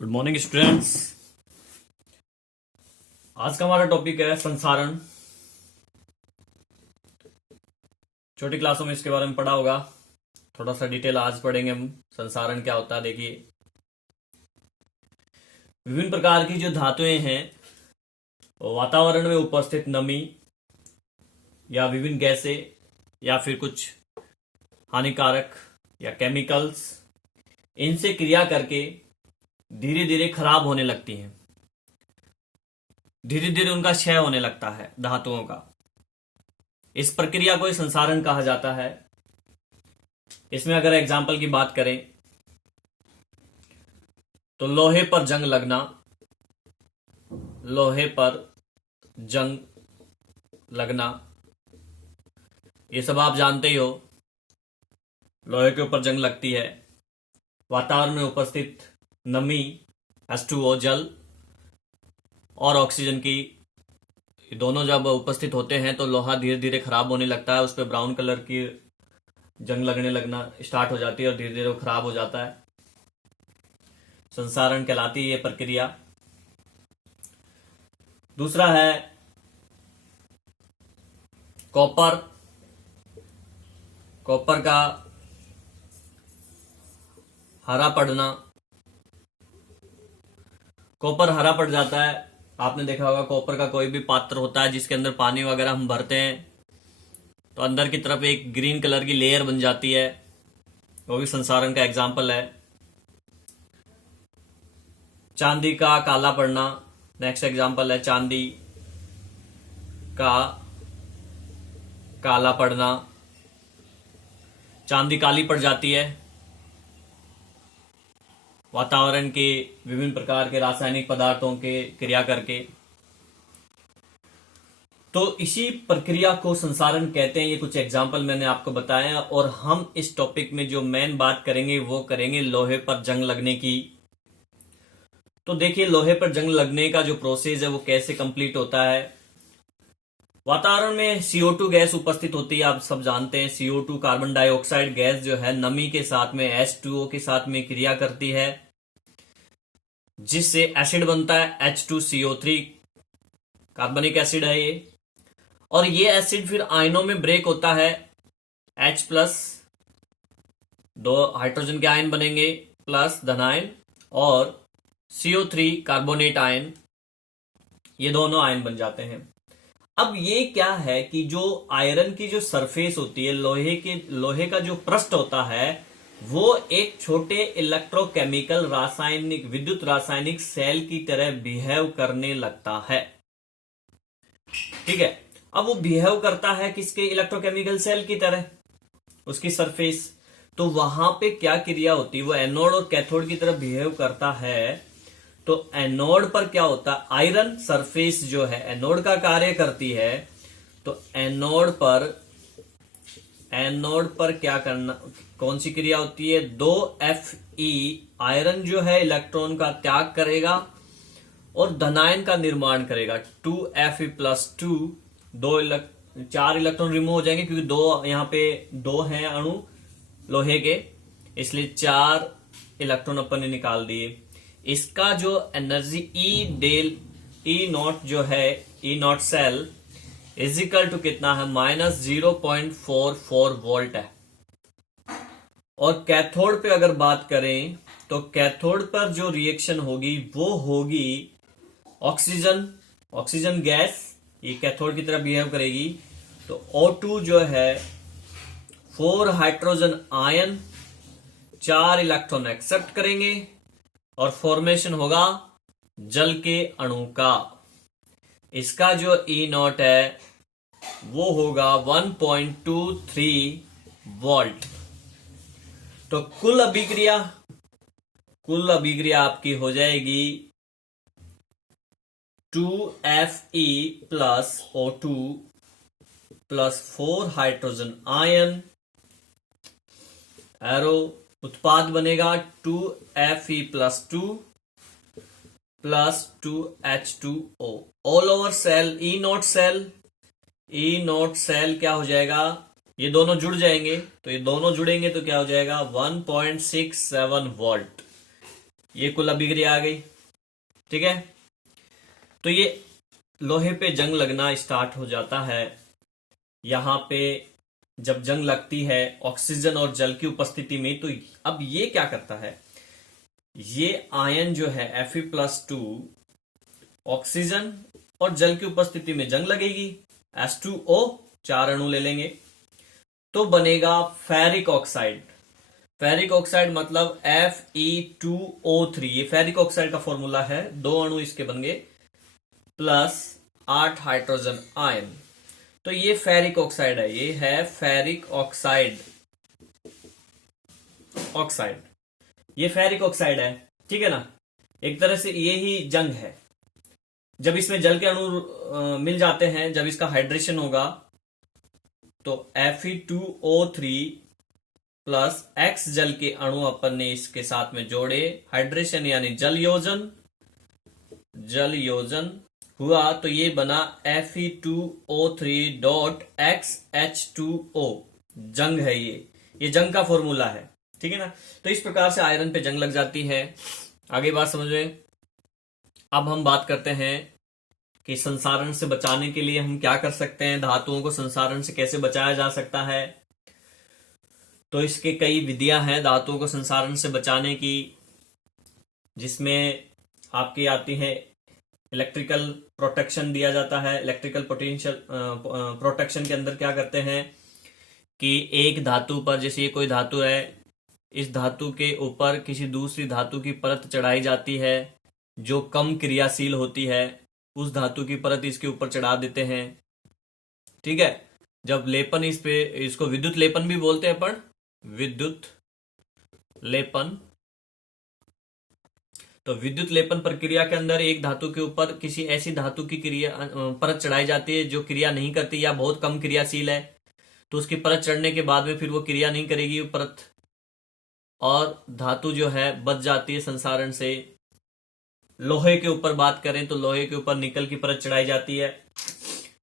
Good morning students. आज का हमारा टॉपिक है संसारण। छोटी क्लासों में इसके बारे में पढ़ा होगा, थोड़ा सा डिटेल आज पढ़ेंगे हम। संसारण क्या होता है देखिए, विभिन्न प्रकार की जो धातुएं हैं वातावरण में उपस्थित नमी या विभिन्न गैसें या फिर कुछ हानिकारक या केमिकल्स, इनसे क्रिया करके धीरे धीरे खराब होने लगती हैं, धीरे धीरे उनका क्षय होने लगता है धातुओं का। इस प्रक्रिया को संसारण कहा जाता है। इसमें अगर एग्जाम्पल की बात करें तो लोहे पर जंग लगना, लोहे पर जंग लगना, ये सब आप जानते ही हो। लोहे के ऊपर जंग लगती है, वातावरण में उपस्थित नमी H2O जल और ऑक्सीजन की दोनों जब उपस्थित होते हैं तो लोहा धीरे धीरे खराब होने लगता है, उस पर ब्राउन कलर की जंग लगने लगना स्टार्ट हो जाती है और धीरे धीरे वो खराब हो जाता है। संसारण कहलाती है ये प्रक्रिया। दूसरा है कॉपर। कॉपर का हरा पड़ना, कॉपर हरा पड़ जाता है। आपने देखा होगा कॉपर का कोई भी पात्र होता है जिसके अंदर पानी वगैरह हम भरते हैं तो अंदर की तरफ एक ग्रीन कलर की लेयर बन जाती है, वो भी संसारण का एग्जाम्पल है। चांदी का काला पड़ना नेक्स्ट एग्जाम्पल है, चांदी का काला पड़ना। चांदी काली पड़ जाती है वातावरण के विभिन्न प्रकार के रासायनिक पदार्थों के क्रिया करके। तो इसी प्रक्रिया को संसारण कहते हैं। ये कुछ एग्जाम्पल मैंने आपको बताए और हम इस टॉपिक में जो मेन बात करेंगे वो करेंगे लोहे पर जंग लगने की। तो देखिए लोहे पर जंग लगने का जो प्रोसेस है वो कैसे कंप्लीट होता है। वातावरण में CO2 गैस उपस्थित होती है, आप सब जानते हैं। CO2 कार्बन डाइऑक्साइड गैस जो है नमी के साथ में H2O के साथ में क्रिया करती है जिससे एसिड बनता है H2CO3, कार्बनिक एसिड है ये। और ये एसिड फिर आयनों में ब्रेक होता है, H+, दो हाइड्रोजन के आयन बनेंगे प्लस धनायन, और CO3 कार्बोनेट आयन, ये दोनों आयन बन जाते हैं। अब ये क्या है कि जो आयरन की जो सरफेस होती है, लोहे का जो पृष्ठ होता है वो एक छोटे इलेक्ट्रोकेमिकल रासायनिक विद्युत रासायनिक सेल की तरह बिहेव करने लगता है। ठीक है, अब वो बिहेव करता है किसके, इलेक्ट्रोकेमिकल सेल की तरह, उसकी सरफेस। तो वहां पे क्या क्रिया होती है, वो एनोड और कैथोड की तरह बिहेव करता है। तो एनोड पर क्या होता है, आयरन सरफेस जो है एनोड का कार्य करती है। तो एनोड पर क्या करना, कौन सी क्रिया होती है, 2Fe आयरन जो है इलेक्ट्रॉन का त्याग करेगा और धनायन का निर्माण करेगा। 2Fe+2, 4 इलेक्ट्रॉन रिमूव हो जाएंगे क्योंकि दो यहाँ पे दो हैं अणु लोहे के, इसलिए 4 इलेक्ट्रॉन अपन ने निकाल दिए। इसका जो एनर्जी E0 जो है, E0 सेल इजिकल टू कितना है, -0.44 वोल्ट है। और कैथोड पे अगर बात करें तो कैथोड पर जो रिएक्शन होगी वो होगी ऑक्सीजन गैस, ये कैथोड की तरह बिहेव करेगी। तो O2 जो है 4 हाइड्रोजन आयन 4 इलेक्ट्रॉन एक्सेप्ट करेंगे और फॉर्मेशन होगा जल के अणु का। इसका जो E0 है वो होगा 1.23 वोल्ट। तो कुल अभिक्रिया आपकी हो जाएगी 2Fe+O2 plus 4 hydrogen ion, arrow उत्पाद बनेगा 2Fe+2 plus 2H2O all over cell. E0 cell क्या हो जाएगा, ये दोनों जुड़ जाएंगे, तो ये दोनों जुड़ेंगे तो क्या हो जाएगा 1.67 वोल्ट। ये कुल अभिक्रिया आ गई। ठीक है, तो ये लोहे पे जंग लगना स्टार्ट हो जाता है। यहां पे जब जंग लगती है ऑक्सीजन और जल की उपस्थिति में, तो अब ये क्या करता है, ये आयन जो है Fe+2 ऑक्सीजन और जल की उपस्थिति में जंग लगेगी, H2O 4 अणु ले लेंगे, तो बनेगा फेरिक ऑक्साइड। फेरिक ऑक्साइड मतलब Fe2O3, ये फेरिक ऑक्साइड का फॉर्मूला है, 2 अणु इसके बन गए प्लस 8 हाइड्रोजन आयन। तो ये फेरिक ऑक्साइड है, ये है फेरिक ऑक्साइड। ये फेरिक ऑक्साइड है, ठीक है ना। एक तरह से ये ही जंग है। जब इसमें जल के अणु मिल जाते हैं, जब इसका हाइड्रेशन होगा, तो Fe2O3 प्लस X जल के अणु अपन ने इसके साथ में जोड़े, हाइड्रेशन यानी जल योजन हुआ, तो ये बना Fe2O3.XH2O। जंग है ये जंग का फॉर्मूला है, ठीक है ना। तो इस प्रकार से आयरन पे जंग लग जाती है। आगे बात समझ में। अब हम बात करते हैं कि संसारण से बचाने के लिए हम क्या कर सकते हैं, धातुओं को संसारण से कैसे बचाया जा सकता है। तो इसके कई विधियां हैं धातुओं को संसारण से बचाने की, जिसमें आपकी आती है इलेक्ट्रिकल प्रोटेक्शन दिया जाता है। इलेक्ट्रिकल पोटेंशियल प्रोटेक्शन के अंदर क्या करते हैं कि एक धातु पर, जैसे ये कोई धातु है, इस धातु के ऊपर किसी दूसरी धातु की परत चढ़ाई जाती है जो कम क्रियाशील होती है, उस धातु की परत इसके ऊपर चढ़ा देते हैं। ठीक है, जब लेपन इस पे, इसको विद्युत लेपन भी बोलते हैं अपन, विद्युत लेपन। तो विद्युत लेपन प्रक्रिया के अंदर एक धातु के ऊपर किसी ऐसी धातु की क्रिया परत चढ़ाई जाती है जो क्रिया नहीं करती या बहुत कम क्रियाशील है, तो उसकी परत चढ़ने के बाद में फिर वो क्रिया नहीं करेगी वो परत, और धातु जो है बच जाती है संसारण से। लोहे के ऊपर बात करें तो लोहे के ऊपर निकल की परत चढ़ाई जाती है,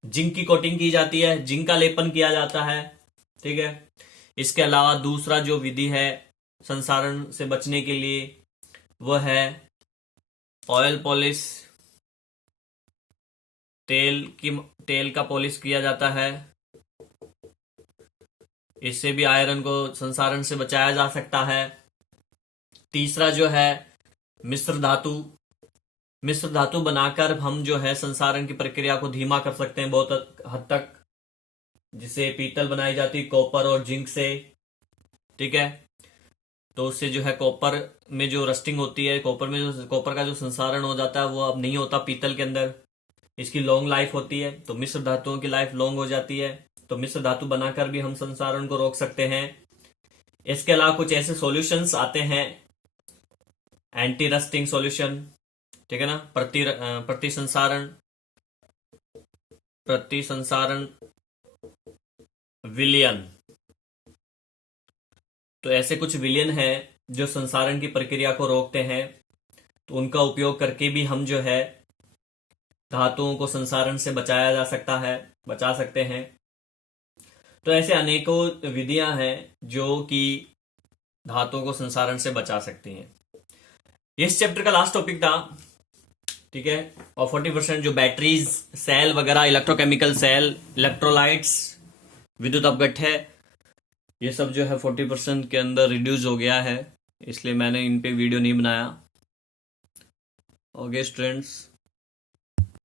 जिंक की कोटिंग की जाती है, जिंक का लेपन किया जाता है। ठीक है, इसके अलावा दूसरा जो विधि है संसारण से बचने के लिए, वह है ऑयल पॉलिश। तेल का पॉलिश किया जाता है, इससे भी आयरन को संसारण से बचाया जा सकता है। तीसरा जो है मिश्र धातु बनाकर हम जो है संसारण की प्रक्रिया को धीमा कर सकते हैं बहुत हद तक, जिसे पीतल बनाई जाती है कॉपर और जिंक से। ठीक है, तो उससे जो है कॉपर में जो रस्टिंग होती है, कॉपर का जो संसारण हो जाता है वो अब नहीं होता पीतल के अंदर, इसकी लॉन्ग लाइफ होती है, तो मिश्र धातुओं की लाइफ लॉन्ग हो जाती है। तो मिश्र धातु बनाकर भी हम संसारण को रोक सकते हैं। इसके अलावा कुछ ऐसे सॉल्यूशंस आते हैं, एंटी रस्टिंग सॉल्यूशन, ठीक है ना, प्रति संसारण विलयन। तो ऐसे कुछ विलयन है जो संसारण की प्रक्रिया को रोकते हैं, तो उनका उपयोग करके भी हम जो है धातुओं को संसारण से बचा सकते हैं। तो ऐसे अनेकों विधियां हैं जो कि धातुओं को संसारण से बचा सकती हैं। इस चैप्टर का लास्ट टॉपिक था, ठीक है, और 40% जो बैटरीज, सेल वगैरह, इलेक्ट्रोकेमिकल सेल, इलेक्ट्रोलाइट्स, विद्युत अपघट्य, ये सब जो है 40% के अंदर रिड्यूस हो गया है, इसलिए मैंने इन पे वीडियो नहीं बनाया। Okay students.